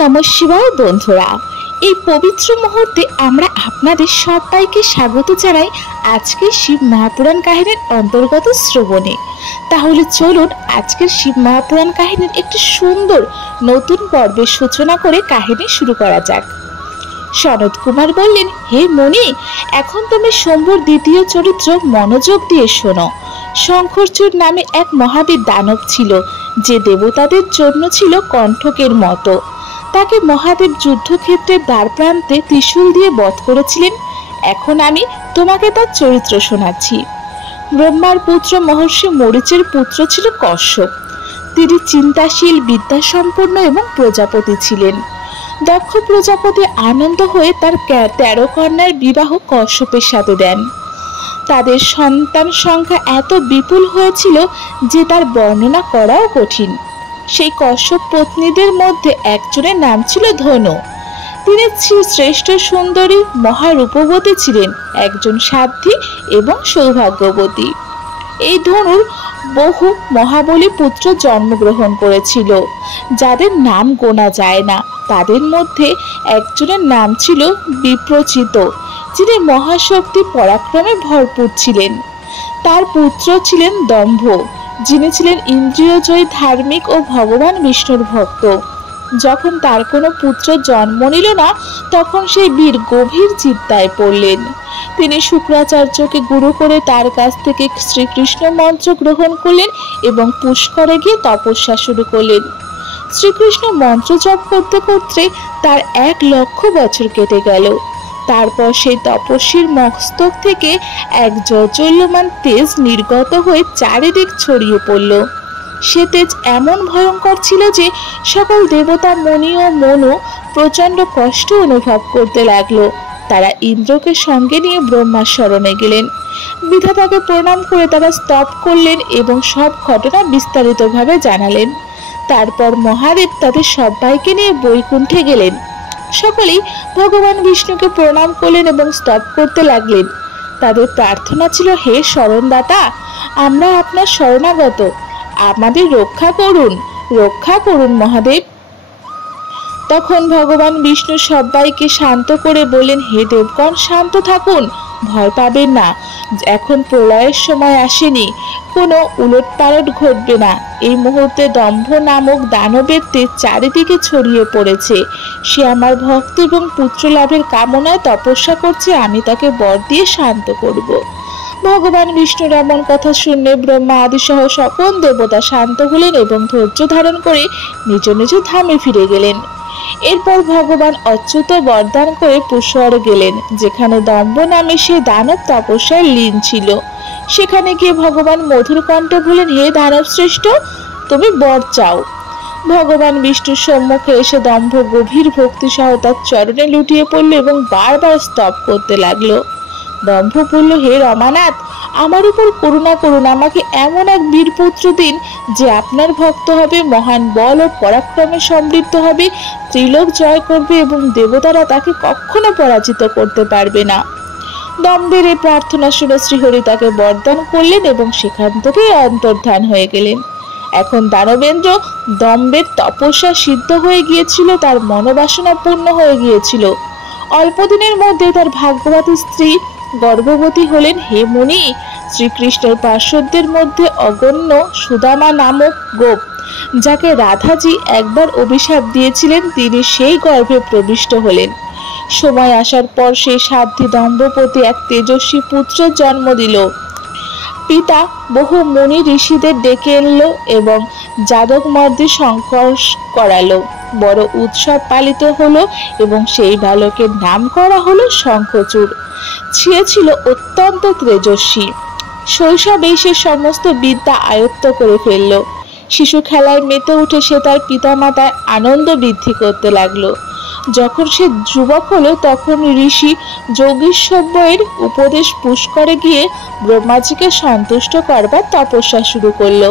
নমঃ শিবায় বন্ধুরা, এই পবিত্র মুহূর্তে আমরা আপনাদের সবাইকে স্বাগত জানাই আজকের শিব মহাপুরাণ কাহিনীর অন্তর্গত শ্রবণে। তাহলে চলুন আজকের শিব মহাপুরাণ কাহিনীর একটি সুন্দর নতুন পর্বের সূচনা করে কাহিনী শুরু করা যাক। সনৎ কুমার বললেন, হে মুনি, এখন তুমি শম্ভুর দ্বিতীয় চরিত্র মনোযোগ দিয়ে শোনো। শঙ্খচূড় নামে এক মহাবীর দানব ছিল, যে দেবতাদের জন্য ছিল কণ্ঠকের মতো। তাকে মহাদেব যুদ্ধক্ষেত্রের দ্বার প্রান্তে ত্রিশূল দিয়ে বধ করেছিলেন। এখন আমি তোমাকে তার চরিত্র শোনাচ্ছি। ব্রহ্মার পুত্র মহর্ষি মরিচের পুত্র ছিল কশ্যপ। তিনি চিন্তাশীল, বিদ্যাসম্পন্ন এবং প্রজাপতি ছিলেন। দক্ষ প্রজাপতি আনন্দ হয়ে তার 13 কন্যার বিবাহ কশ্যপের সাথে দেন। তাদের সন্তান সংখ্যা এত বিপুল হয়েছিল যে তার বর্ণনা করাও কঠিন। সেই কশ্যপ পত্নীদের মধ্যে একজনের নাম ছিল ধনু। তিনি শ্রেষ্ঠ সুন্দরী, মহারূপবতী ছিলেন, একজন সাধ্বী এবং সৌভাগ্যবতী। এই ধনুর বহু মহাবলী পুত্র জন্মগ্রহণ করেছিল, যাদের নাম গোনা যায় না। তাদের মধ্যে একজনের নাম ছিল বিপ্রচিত, যিনি মহাশক্তি পরাক্রমে ভরপুর ছিলেন। তার পুত্র ছিলেন দম্ভ, যিনি ছিলেন ইন্দ্রিয়জয়ী, ধার্মিক ও ভগবান বিষ্ণুর ভক্ত। যখন তার কোনো পুত্র জন্ম নিল না, তখন সেই বীর গভীর চিন্তায় পড়লেন। তিনি শুক্রাচার্যকে গুরু করে তার কাছ থেকে শ্রীকৃষ্ণ মন্ত্র গ্রহণ করলেন এবং পুষ্করে গিয়ে তপস্যা শুরু করলেন। শ্রীকৃষ্ণ মন্ত্র জপ করতে করতে তার 1,00,000 বছর কেটে গেল। তারপর সেই তপস্বীর মস্তক থেকে এক জ্বলজ্বল্যমান তেজ নির্গত হয়ে চারিদিক ছড়িয়ে পড়ল। সে তেজ এমন ভয়ঙ্কর ছিল যে সকল দেবতা, মুনি ও মনু প্রচন্ড কষ্ট অনুভব করতে লাগলো। তারা ইন্দ্রকে সঙ্গে নিয়ে ব্রহ্মার শরণে গেলেন। বিধাতাকে প্রণাম করে তারা স্তব করলেন এবং সব ঘটনা বিস্তারিতভাবে জানালেন। তারপর মহাদেব তাদের সবাইকে নিয়ে বৈকুণ্ঠে গেলেন। সকলেই ভগবান বিষ্ণুকে প্রণাম করলেন এবং স্তব করতে লাগলেন। তাদের প্রার্থনা ছিল, হে শরণদাতা, আমরা আপনার শরণাগত, আমাদের রক্ষা করুন, রক্ষা করুন মহাদেব। তখন ভগবান বিষ্ণু সবাইকে শান্ত করে বললেন, হে দেবগণ, শান্ত থাকুন, ভয় পাবেন না। এখন প্রলয়ের সময় আসেনি, কোনো উলটপালট ঘটবে না। এই মুহূর্তে দম্ভ নামক দানবের তেজ চারিদিকে ছড়িয়ে পড়েছে। সে আমার ভক্ত এবং পুত্র লাভের কামনায় তপস্যা করছে। আমি তাকে বর দিয়ে শান্ত করব। ভগবান বিষ্ণুর এমন কথা শুনে ব্রহ্মা আদি সহ সকল দেবতা শান্ত হলেন এবং ধৈর্য ধারণ করে নিজ নিজ ধামে ফিরে গেলেন। এরপর ভগবান অচ্যুত বরদান করে পুষ্কর গেলেন, যেখানে দম্ভ নামে সে দানব তপস্যায় লীন ছিল। সেখানে গিয়ে ভগবান মধুর কণ্ঠে বললেন, হে দানব শ্রেষ্ঠ, তুমি বর চাও। ভগবান বিষ্ণুর সম্মুখে এসে দম্ভ গভীর ভক্তি সহ তার চরণে লুটিয়ে পড়ল এবং বারবার স্তব করতে লাগলো। দম্ভ বলল, হে রমানাথ, আমার উপর করুণা করুন, আমাকে এমন এক বীরপুত্র দিন যে আপনার ভক্ত হবে, মহান বল ও পরাক্রমে সমৃদ্ধ হবে, ত্রিলোক জয় করবে এবং দেবতারা তাকে কখনো পরাজিত করতে পারবে না। দম্ভের এই প্রার্থনা শুনে শ্রীহরি তাকে বরদান করলেন এবং সেখান থেকে অন্তর্ধান হয়ে গেলেন। এখন দানবেন্দ্র দম্ভের তপস্যা সিদ্ধ হয়ে গিয়েছিল, তার মনোবাসনা পূর্ণ হয়ে গিয়েছিল। অল্প দিনের মধ্যে তার ভাগ্যবতী স্ত্রী গর্ভবতী হলেন। হে মুনি, শ্রীকৃষ্ণের পার্শ্বদের মধ্যে অগণ্য সুদামা নামক গোপ, যাকে রাধাজি একবার অভিশাপ দিয়েছিলেন, তিনি সেই গর্ভে প্রবিষ্ট হলেন। সময় আসার পর সেই সাধ্বী দম্ভপতি এক তেজস্বী পুত্রের জন্ম দিল। পিতা বহু মুনি ঋষিদের ডেকে এনলো এবং যাদবমর্দী সংকর করালো। বড় উৎসব পালিত হলো এবং সেই বালকের নাম করা হলো শঙ্খচূড়। সে ছিল অত্যন্ত তেজস্বী। শৈশবেই সে সমস্ত বিদ্যা আয়ত্ত করে ফেলল। শিশু খেলায় মেতে উঠে সে তার পিতামাতার আনন্দ বৃদ্ধি করতে লাগলো। যখন সে যুবক হলো, তখন ঋষি যোগীশ্বরের উপদেশ পুষ্করে গিয়ে ব্রহ্মাজিকে সন্তুষ্ট করবার তপস্যা শুরু করলো।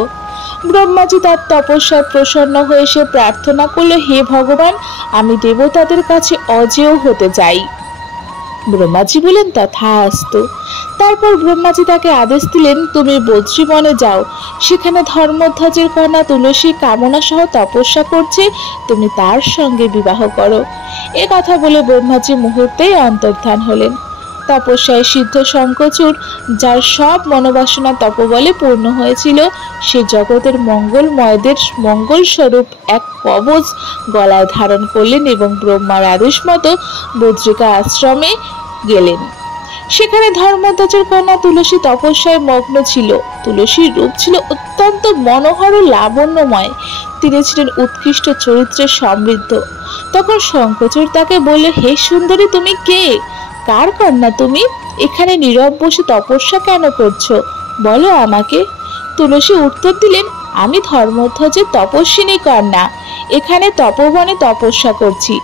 ব্রহ্মাজি তার তপস্যায় প্রসন্ন হয়ে সে প্রার্থনা করলো, হে ভগবান, আমি দেবতাদের কাছে অজেয় হতে চাই। ব্রহ্মাজি বলেন তথাস্তু। তারপর ব্রহ্মাজি তাকে আদেশ দিলেন, তুমি বদ্রীবনে যাও, সেখানে ধর্মধ্বজের কন্যা তুলসী কামনা সহ তপস্যা করছে, তুমি তার সঙ্গে বিবাহ করো। এ কথা বলে ব্রহ্মাজি মুহূর্তেই অন্তর্ধান হলেন। তপস্যায় সিদ্ধ শঙ্খচূড়, যার সব মনোবাসনা তপবলে পূর্ণ হয়েছিল, সে জগতের মঙ্গলময়দের মঙ্গল স্বরূপ এক কবচ গলায় ধারণ করলেন এবং ব্রহ্মার আদেশ মতো বদ্রিকা আশ্রমে গেলেন। সেখানে ধর্মধ্বজের কন্যা তুলসী তপস্যায় মগ্ন ছিল। তুলসীর রূপ ছিল অত্যন্ত মনোহর ও লাবণ্যময়। তিনি ছিলেন উৎকৃষ্ট চরিত্রে সমৃদ্ধ। তখন শঙ্খচূড় তাকে বলল, হে সুন্দরী, তুমি কে? কার কন্যা তুমি? এখানে নীরব বসে তপস্যা কেন করছো? বলো আমাকে। তুলসী উত্তর দিলেন, আমি ধর্মধ্বজের তপস্বিনী কন্যা, এখানে তপবনে তপস্যা করছি।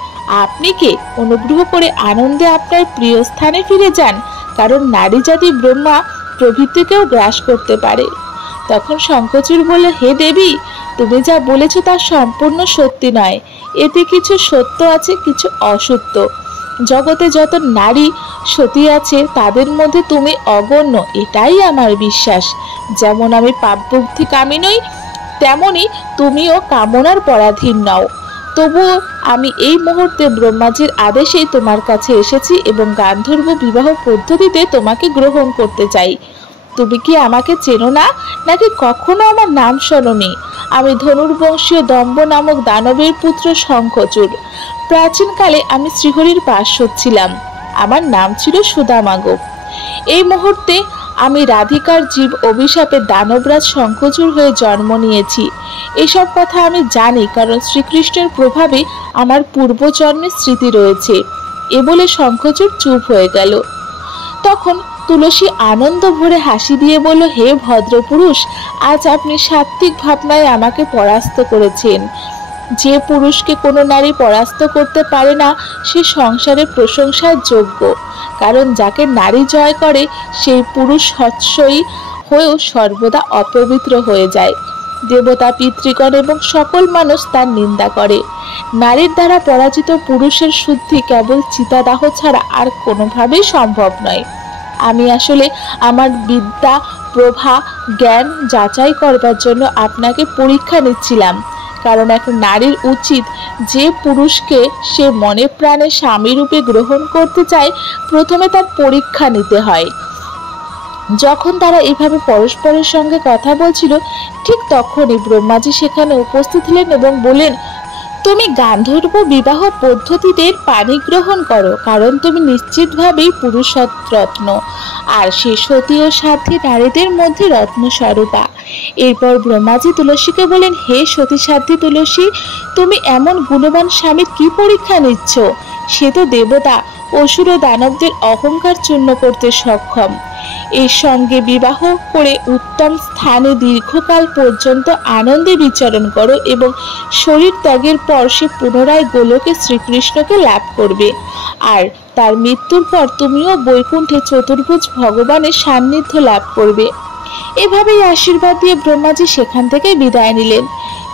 আপনি কে? অনুগ্রহ করে আনন্দে আপনার প্রিয় স্থানে ফিরে যান, কারণ নারী জাতি ব্রহ্মা প্রভৃতিকেও গ্রাস করতে পারে। তখন শঙ্খচূড় বলল, হে দেবী, তুমি যা বলেছ তা সম্পূর্ণ সত্যি নয়। এতে কিছু সত্য আছে, কিছু অসত্য। জগতে যত নারী সতী আছে তাদের মধ্যে তুমি অগণ্য, এটাই আমার বিশ্বাস। যেমন আমি পাপবুদ্ধি কামী নই, তেমনি তুমিও কামনার পরাধীন নও। তবুও আমি এই মুহূর্তে ব্রহ্মাজির আদেশেই তোমার কাছে এসেছি এবং গান্ধর্ব বিবাহ পদ্ধতিতে তোমাকে গ্রহণ করতে চাই। তুমি কি আমাকে চেনো না, নাকি কখনো আমার নাম শোনোনি? আমি ধনুর্বংশীয় দম্ভ নামক দানবের পুত্র শঙ্খচূড়। প্রাচীনকালে আমি শ্রীহরির পার্শ্বদ ছিলাম। আমার নাম ছিল সুদামাগো। এই মুহূর্তে আমি রাধিকার জীব অভিশাপে দানবরাজ শঙ্খচূড় হয়ে জন্ম নিয়েছি। এসব কথা আমি জানি, কারণ শ্রীকৃষ্ণের প্রভাবে আমার পূর্বজন্মের স্মৃতি রয়েছে। এ বলে শঙ্খচূড় চুপ হয়ে গেল। তখন তুলসী আনন্দ ভরে হাসি দিয়ে বলল, হে ভদ্রপুরুষ, আজ আপনি সাত্ত্বিক ভাবনায় আমাকে পরাস্ত করেছেন। যে পুরুষকে কোনো নারী পরাস্ত করতে পারে না, সে সংসারে প্রশংসার যোগ্য, কারণ যাকে নারী জয় করে সেই পুরুষ হৎসই হয়েও সর্বদা অপবিত্র হয়ে যায়। দেবতা, পিতৃগণ এবং সকল মানুষ তার নিন্দা করে। নারীর দ্বারা পরাজিত পুরুষের শুদ্ধি কেবল চিতাদাহ ছাড়া আর কোনোভাবেই সম্ভব নয়। আমি আসলে আমার বিদ্যা, প্রভা, জ্ঞান যাচাই করবার জন্য আপনাকে পরীক্ষা নিচ্ছিলাম, কারণ এক নারীর উচিত যে পুরুষকে সে মনে প্রাণে স্বামী রূপে গ্রহণ করতে চায়, প্রথমে তার পরীক্ষা নিতে হয়। যখন তারা এভাবে পরস্পরের সঙ্গে কথা বলছিল, ঠিক তখনই ব্রহ্মাজি সেখানে উপস্থিত হলেন এবং বললেন, তুমি গান্ধর্ব বিবাহ পদ্ধতিতে পানি গ্রহণ করো, কারণ তুমি নিশ্চিতভাবেই পুরুষরত্ন, আর সে সতী ও সাধ্বী নারীদের মধ্যে রত্ন স্বরূপা। এরপর ব্রহ্মাজি তুলসীকে বলেন, হে সতী সাধ্বী তুলসী, তুমি এমন গুণবান স্বামীর কি পরীক্ষা নিচ্ছ? সে তো দেবতা, অসুর ও দানবদের অহংকার চূর্ণ করতে সক্ষম। এর সঙ্গে বিবাহ করে উত্তম স্থানে দীর্ঘকাল পর্যন্ত আনন্দে বিচরণ করো এবং শরীর ত্যাগের পর সে পুনরায় গোলকে শ্রীকৃষ্ণকে লাভ করবে, আর তার মৃত্যুর পর তুমিও বৈকুণ্ঠে চতুর্ভুজ ভগবানের সান্নিধ্য লাভ করবে। এভাবেই আশীর্বাদ দিয়ে ব্রহ্মাজি সেখান থেকে বিদায় নিলেন।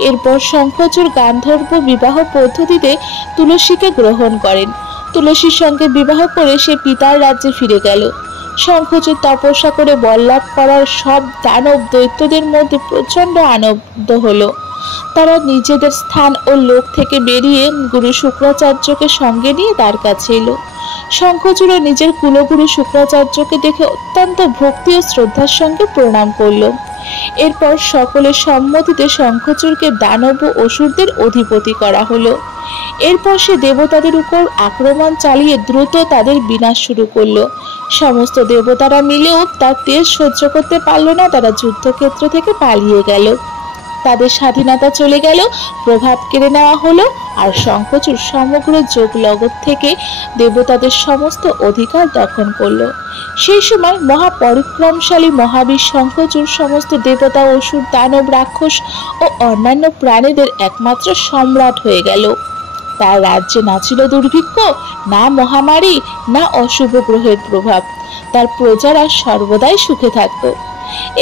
এরপর শঙ্খচূড় গান্ধর্ব বিবাহ পদ্ধতিতে তুলসীকে গ্রহণ করেন। তুলসীর সঙ্গে বিবাহ করে সে পিতার রাজ্যে ফিরে গেল। শঙ্খচূড় তপস্যা করে বল্লাভ করার সব দানব দৈত্যদের মধ্যে প্রচন্ড আনন্দ হলো। তারা নিজেদের স্থান ও লোক থেকে বেরিয়ে গুরু শুক্রাচার্যকে সঙ্গে নিয়ে তার কাছে এলো। শঙ্খচূড় নিজের কুলগুরু শুক্রাচার্যকে দেখে অত্যন্ত ভক্তি ও শ্রদ্ধার সঙ্গে প্রণাম করল। এরপর সকলের সম্মতিতে শঙ্খচূড়কে দানব ও অসুরদের অধিপতি করা হলো। এরপর সে দেবতাদের উপর আক্রমণ চালিয়ে দ্রুত তাদের বিনাশ শুরু করলো। সমস্ত দেবতারা মিলেও তার তেজ সহ্য করতে পারল না, তারা যুদ্ধক্ষেত্র থেকে পালিয়ে গেল। তাদের স্বাধীনতা চলে গেল, প্রভাব কেড়ে নেওয়া হলো, আর শঙ্খচূড় সমগ্র যোগজগৎ থেকে দেবতাদের সমস্ত অধিকার দখল করল। সেই সময় মহাপরিক্রমশালী মহাবীর শঙ্খচূড় সমস্ত দেবতা, অসুর, দানব, রাক্ষস ও অন্যান্য প্রাণীদের একমাত্র সম্রাট হয়ে গেল। তার রাজ্যে না ছিল দুর্ভিক্ষ, না মহামারী, না অশুভ গ্রহের প্রভাব। তার প্রজারা সর্বদাই সুখে থাকত।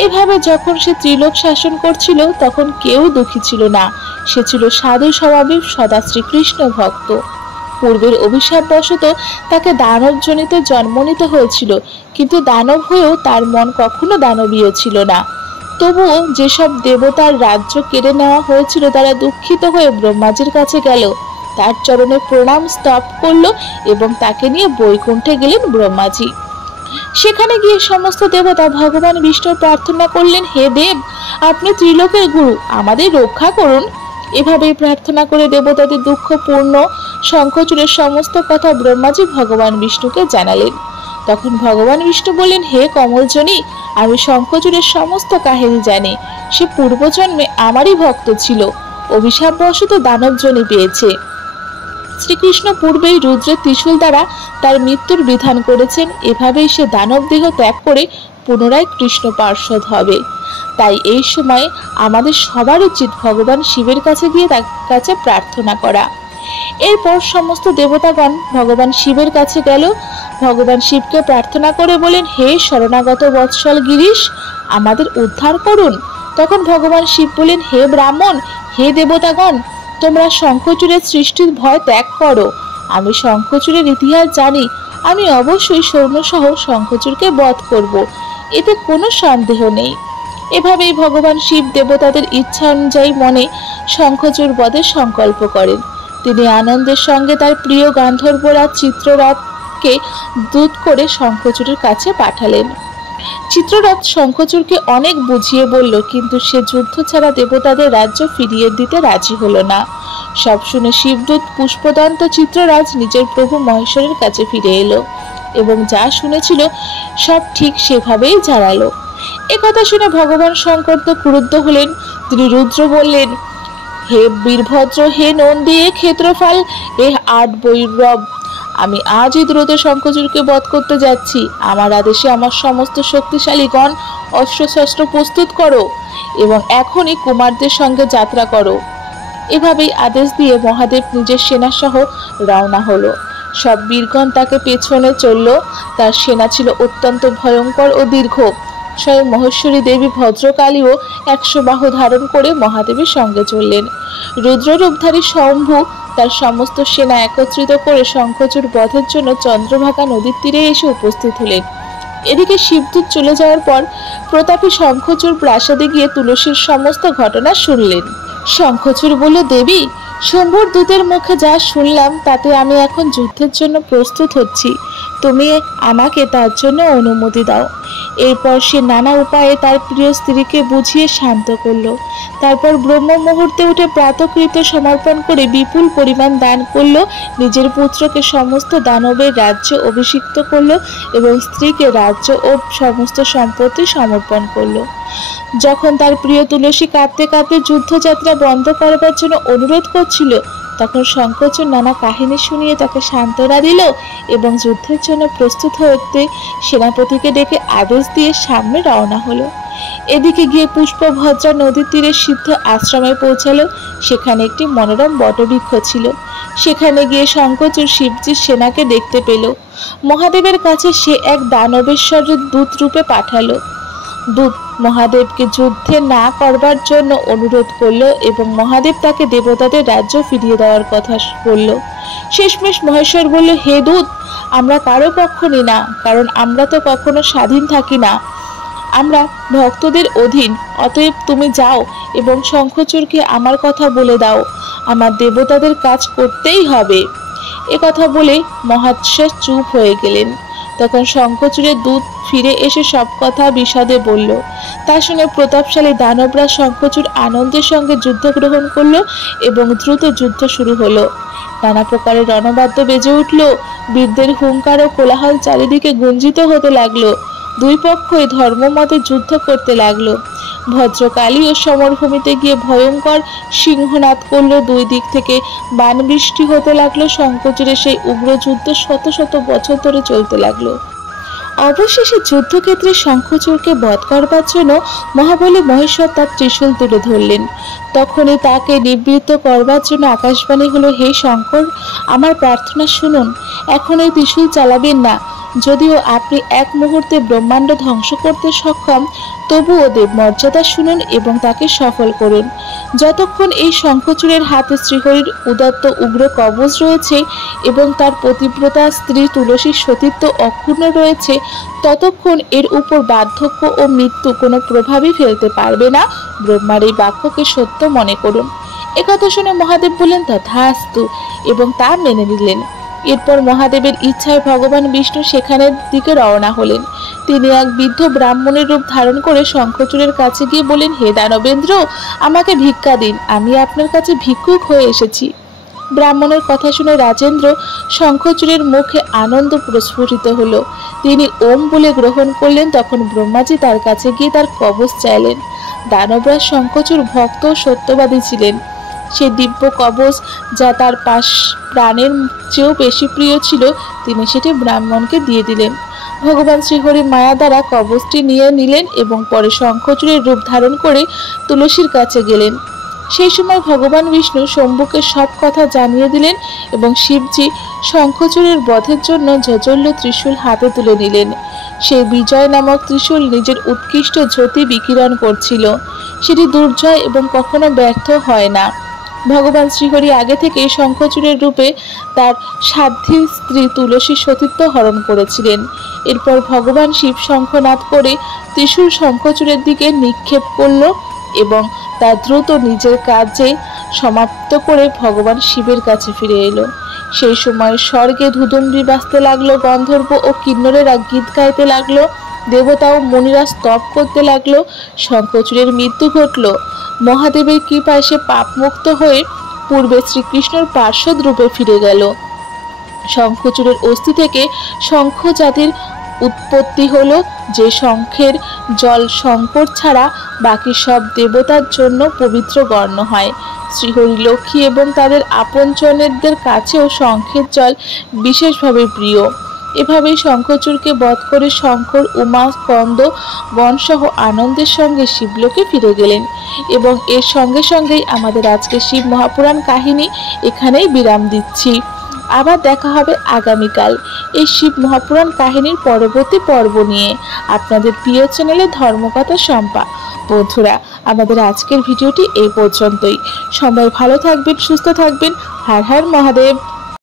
এভাবে যখন সে ত্রিলোক শাসন করছিল, তখন কেউ দুঃখী ছিল না। সে ছিল সাধু স্বভাবের, সদা শ্রীকৃষ্ণ ভক্ত। পূর্বের অভিশাপবশত তাকে দানবজনিত জন্ম নিতে হয়েছিল, কিন্তু দানব হয়েও তার মন কখনো দানবীয় ছিল না। তবুও যেসব দেবতার রাজ্য কেড়ে নেওয়া হয়েছিল তারা দুঃখিত হয়ে ব্রহ্মাজির কাছে গেল, তার চরণে প্রণাম স্তব করলো এবং তাকে নিয়ে বৈকুণ্ঠে গেলেন ব্রহ্মাজি। সেখানে গিয়ে সমস্ত দেবতা ভগবান বিষ্ণুর প্রার্থনা করলেন, হে দেব, আপনি ত্রিলোকের গুরু, আমাদের রক্ষা করুন। এভাবেই প্রার্থনা করে দেবতাদের দুঃখপূর্ণ শঙ্খচূড়ের সমস্ত কথা ব্রহ্মাজি ভগবান বিষ্ণুকে জানালেন। তখন ভগবান বিষ্ণু বললেন, হে কমলজনী, আমি শঙ্খচূড়ের সমস্ত কাহিনী জানি। সে পূর্বজন্মে আমারই ভক্ত ছিল, অভিশাপবশত দানবজনী পেয়েছে। শ্রীকৃষ্ণ পূর্বেই রুদ্রের ত্রিশূল দ্বারা তার মৃত্যুর বিধান করেছেন। এভাবেই সে দানব দেহ ত্যাগ করে পুনরায় কৃষ্ণ পার্ষদ হবে। তাই এই সময় আমাদের সবার উচিত ভগবান শিবের কাছে গিয়ে তার কাছে প্রার্থনা করা। এরপর সমস্ত দেবতাগণ ভগবান শিবের কাছে গেল। ভগবান শিবকে প্রার্থনা করে বলেন, হে শরণাগত বৎসল গিরিশ, আমাদের উদ্ধার করুন। তখন ভগবান শিব বলেন, হে ব্রাহ্মণ, হে দেবতাগণ, তোমরা শঙ্খচূড়ের সৃষ্টির ভয় ত্যাগ করো। আমি শঙ্খচূড়ের ইতিহাস জানি, আমি অবশ্যই সৈন্যসহ শঙ্খচূড়কে বধ করব, এতে কোনো সন্দেহ নেই। এভাবেই ভগবান শিব দেবতাদের ইচ্ছা অনুযায়ী মনে শঙ্খচূড় বধের সংকল্প করেন। তিনি আনন্দের সঙ্গে তার প্রিয় গান্ধর্বরাজ চিত্ররথকে দূত করে শঙ্খচূড়ের কাছে পাঠালেন। চিত্ররথ শঙ্খচূড়কে অনেক বুঝিয়ে বলল, কিন্তু সে যুদ্ধ ছাড়া দেবতাদের রাজ্য ফিরিয়ে দিতে রাজি হলো না। সব শুনে শিবদূত পুষ্পদন্ত চিত্ররাজ নিজের প্রভু মহেশ্বরের কাছে ফিরে এলো এবং যা শুনেছিল সব ঠিক সেভাবেই জানালো। একথা শুনে ভগবান শঙ্কর তো ক্রুদ্ধ হলেন। তিনি রুদ্র বললেন, হে বীরভদ্র, হে নন্দী, এ ক্ষেত্রফল, এ আট বৈরব, আমি আজই দ্রুত শঙ্খচূড়কে বধ করতে যাচ্ছি। আমার আদেশে আমার সমস্ত শক্তিশালীগণ অস্ত্রশস্ত্র প্রস্তুত করো এবং এখনই কুমারদের সঙ্গে যাত্রা করো। এভাবেই আদেশ দিয়ে মহাদেব নিজের সেনা সহ রওনা হলো। সব বীরগণ তাকে পেছনে চলল। তার সেনা ছিল অত্যন্ত ভয়ঙ্কর ও দীর্ঘ। স্বয়ং মহেশ্বরী দেবী ভদ্রকালীও 100 বাহু ধারণ করে মহাদেবের সঙ্গে চললেন। রুদ্ররূপধারী শম্ভু তার সমস্ত সেনা একত্রিত করে শঙ্খচূড় বধের জন্য চন্দ্রভাগা নদীর তীরে এসে উপস্থিত হলেন। এদিকে শিবদূত চলে যাওয়ার পর প্রতাপী শঙ্খচূড় প্রাসাদে গিয়ে তুলসীর সমস্ত ঘটনা শুনলেন। শঙ্খচূড় বলল, দেবী, শম্ভুর দূতের মুখে যা শুনলাম তাতে আমি এখন যুদ্ধের জন্য প্রস্তুত হচ্ছি, তুমি আমাকে তার জন্য অনুমতি দাও। এরপর সে নানা উপায়ে তার প্রিয় স্ত্রীকে বুঝিয়ে শান্ত করলো। তারপর ব্রহ্ম মুহূর্তে উঠে প্রাতকৃত সমর্পণ করে বিপুল পরিমাণ দান করলো। নিজের পুত্রকে সমস্ত দানবের রাজ্যে অভিষিক্ত করলো এবং স্ত্রীকে রাজ্য ও সমস্ত সম্পত্তি সমর্পণ করলো। যখন তার প্রিয় তুলসী কাঁদতে কাঁদতে যুদ্ধযাত্রা বন্ধ করবার জন্য অনুরোধ করছিল, তখন শঙ্খচূড় নানা কাহিনী শুনিয়ে তাকে সান্ত্বনা দিল এবং যুদ্ধের জন্য প্রস্তুত হতে সেনাপতিকে ডেকে আদেশ দিয়ে সামনে রওনা হলো। এদিকে গিয়ে পুষ্পভদ্রা নদীর তীরে সিদ্ধ আশ্রমে পৌঁছালো। সেখানে একটি মনোরম বটবৃক্ষ ছিল। সেখানে গিয়ে শঙ্খচূড় শিবজির সেনাকে দেখতে পেল। মহাদেবের কাছে সে এক দানবেশ্বরের দূত রূপে পাঠালো। দূত মহাদেবকে যুদ্ধে না করবার জন্য অনুরোধ করলো এবং মহাদেব তাকে দেবতাদের রাজ্য ফিরিয়ে দেওয়ার কথা বলল। শেষমেশ মহেশ্বর বলল, হে দূত, আমরা কারো পক্ষ নিই না, কারণ আমরা তো কখনো স্বাধীন থাকি না, আমরা ভক্তদের অধীন। অতএব তুমি যাও এবং শঙ্খচূড়কে আমার কথা বলে দাও, আমার দেবতাদের কাজ করতেই হবে। এ কথা বলে মহাশ্বেত চুপ হয়ে গেলেন। তখন শঙ্খচূড়ের দূত ফিরে এসে সব কথা বিশদে বলল। তা শুনে প্রতাপশালী দানবরা শঙ্খচূড় আনন্দের সঙ্গে যুদ্ধ গ্রহণ করলো এবং দ্রুত যুদ্ধ শুরু হলো। নানা প্রকারের রণবাদ্য বেজে উঠল। বীরদের হুঙ্কার ও কোলাহল চারিদিকে গুঞ্জিত হতে লাগলো। দুই পক্ষই ধর্মমতে যুদ্ধ করতে লাগলো। ভদ্রকালী ও সমরভূমিতে গিয়ে ভয়ঙ্কর সিংহনাদ করলো। দুই দিক থেকে বাণ বৃষ্টি হতে লাগলো। শঙ্খচূড়ের সেই উগ্র যুদ্ধ শত শত বছর ধরে চলতে লাগলো। অবশেষে যুদ্ধক্ষেত্রে শঙ্খচূড়কে বধ করবার জন্য মহাবলী মহেশ্বর তার ত্রিশূল তুলে ধরলেন। তখনই তাকে নিবৃত্ত করবার জন্য আকাশবাণী হলো, হে শঙ্কর, আমার প্রার্থনা শুনুন, এখন এই ত্রিশূল চালাবেন না, যদিও আপনি এক মুহূর্তে ব্রহ্মাণ্ড ধ্বংস করতে সক্ষম, তবুও দেব মর্যাদা শুনুন এবং তাকে সফল করুন। যতক্ষণ এই শঙ্খচূড়ের হাতে শ্রীহরির উদাত্ত উগ্র কবচ রয়েছে এবং তার পতিব্রতা স্ত্রী তুলসীর সতীত্ব অক্ষুণ্ণ রয়েছে, ততক্ষণ এর উপর বার্ধক্য ও মৃত্যু কোনো প্রভাবই ফেলতে পারবে না। ব্রহ্মার এই বাক্যকে সত্য মনে করুন। একথা শুনে মহাদেব বললেন তথাস্তু এবং তা মেনে নিলেন। এরপর মহাদেবের ইচ্ছায় ভগবান বিষ্ণু সেখানের দিকে রওনা হলেন। তিনি এক বৃদ্ধ ব্রাহ্মণের রূপ ধারণ করে শঙ্খচূড়ের কাছে গিয়ে বলেন, হে দানবেন্দ্র, আমাকে ভিক্ষা দিন, আমি আপনার কাছে ভিক্ষুক হয়ে এসেছি। ব্রাহ্মণের কথা শুনে রাজেন্দ্র শঙ্খচূড়ের মুখে আনন্দ প্রস্ফুটিত হলো। তিনি ওম বলে গ্রহণ করলেন। তখন ব্রহ্মাজি তার কাছে গিয়ে তার কবচ চাইলেন। দানবরাজ শঙ্খচূড় ভক্ত ও সত্যবাদী ছিলেন। সে দিব্য কবচ যা তার প্রাণের চেয়েও বেশি প্রিয় ছিল, তিনি সেটি ব্রাহ্মণকে দিয়ে দিলেন। ভগবান শ্রীহরি মায়া দ্বারা কবচটি নিয়ে নিলেন এবং পরে শঙ্খচূড়ের রূপ ধারণ করে তুলসীর কাছে গেলেন। সেই সময় ভগবান বিষ্ণু শম্ভুকে সব কথা জানিয়ে দিলেন এবং শিবজি শঙ্খচূড়ের বধের জন্য ঝজল্য ত্রিশূল হাতে তুলে নিলেন। সেই বিজয় নামক ত্রিশূল নিজের উৎকৃষ্ট জ্যোতি বিকিরণ করছিল। সেটি দুর্জয় এবং কখনো ব্যর্থ হয় না। ভগবান শ্রীহরি আগে থেকে শঙ্খচূড়ের রূপে তার সাধ্বী স্ত্রী তুলসীর সতীত্ব হরণ করেছিলেন। এরপর ভগবান শিব শঙ্খনাদ করে ত্রিশূল শঙ্খচূড়ের দিকে নিক্ষেপ করল এবং তা দ্রুত নিজের কাজে সমাপ্ত করে ভগবান শিবের কাছে ফিরে এলো। সেই সময় স্বর্গে ধুধুম্বি বাজতে লাগলো, গন্ধর্ব ও কিন্নরেরা গীত গাইতে লাগলো, দেবতা ও মুনিরা স্তব করতে লাগলো। শঙ্খচূড়ের মৃত্যু ঘটল। মহাদেবের কৃপায় সে পাপমুক্ত হয়ে পূর্বে শ্রীকৃষ্ণের পার্শ্বদ রূপে ফিরে গেল। শঙ্খচূড়ের অস্থি থেকে শঙ্খ জাতির উৎপত্তি হলো, যে শঙ্খের জল শঙ্কর ছাড়া বাকি সব দেবতার জন্য পবিত্র গণ্য হয়। শ্রীহরি, লক্ষ্মী এবং তাদের আপনজনদের কাছেও শঙ্খের জল বিশেষভাবে প্রিয়। এভাবেই শঙ্খচূড়কে বধ করে শঙ্কর, উমা, স্কন্দ গণসহ আনন্দের সঙ্গে শিবলোকে ফিরে গেলেন। এবং এর সঙ্গে সঙ্গেই আমাদের আজকে শিব মহাপুরাণ কাহিনী এখানেই বিরাম দিচ্ছি। আবার দেখা হবে আগামীকাল এই শিব মহাপুরাণ কাহিনীর পরবর্তী পর্ব নিয়ে আপনাদের প্রিয় চ্যানেলে ধর্মকথা শম্পা। বন্ধুরা, আমাদের আজকের ভিডিওটি এই পর্যন্তই। সবাই ভালো থাকবেন, সুস্থ থাকবেন। হর হর মহাদেব।